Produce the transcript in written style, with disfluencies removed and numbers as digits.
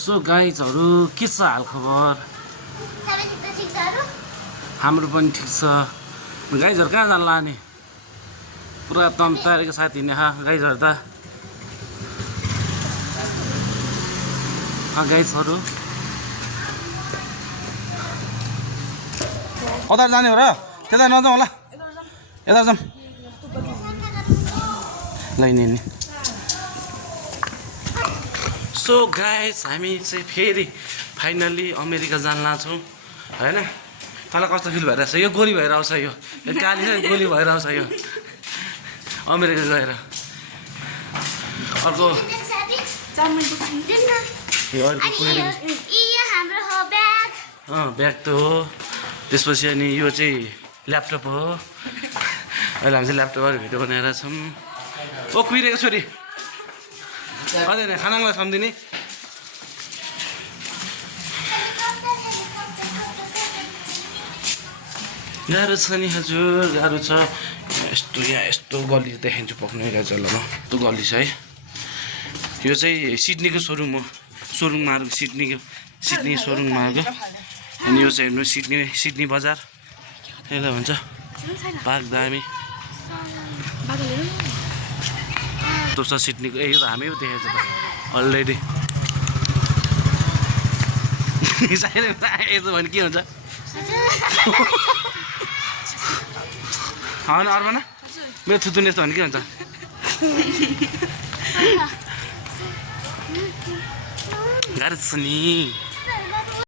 So गाइजहरू के छ हाल खबर? हाम्रो पनि ठिक छ। गाइजहरू कहाँ जान लाने? पुरा तम तारेको साथी नि गाइजहरू त गाइजहरू कता जाने हो र? त्यता नजाउँ होला, यता जाउँ। नि सो गाइज हामी चाहिँ फेरि फाइनल्ली अमेरिका जान लाग्छौँ होइन। तँलाई कस्तो फिल भइरहेछ? यो गोली भएर आउँछ, यो काली चाहिँ गोली भएर आउँछ यो अमेरिका गएर। अर्को ब्याग त हो। त्यसपछि अनि यो चाहिँ ल्यापटप हो। अहिले हामी चाहिँ ल्यापटपबाट भिडियो बनाएर छौँ। ओ कुहिरहेको छोरी अझै नै खानालाई सम्झिने। गाह्रो छ नि हजुर, गाह्रो छ। यस्तो यहाँ यस्तो गल्ली देखाइदिन्छु पक्नु गाइजहरूलाई। त्यो गल्ली छ है। यो चाहिँ सिडनीको सोरुम हो। सोरुममा आएको सिडनी सोरुममा आएको। अनि यो चाहिँ हेर्नु सिडनी बजार यसलाई भन्छ। पार्क दामी दोस्रो सिडनीको। यो त हामी देखेको छ त अलरेडी। यस्तो भने के हुन्छ? अर्पणा मेरो थुतुन यस्तो भने के हुन्छ? गाह्रो छ नि।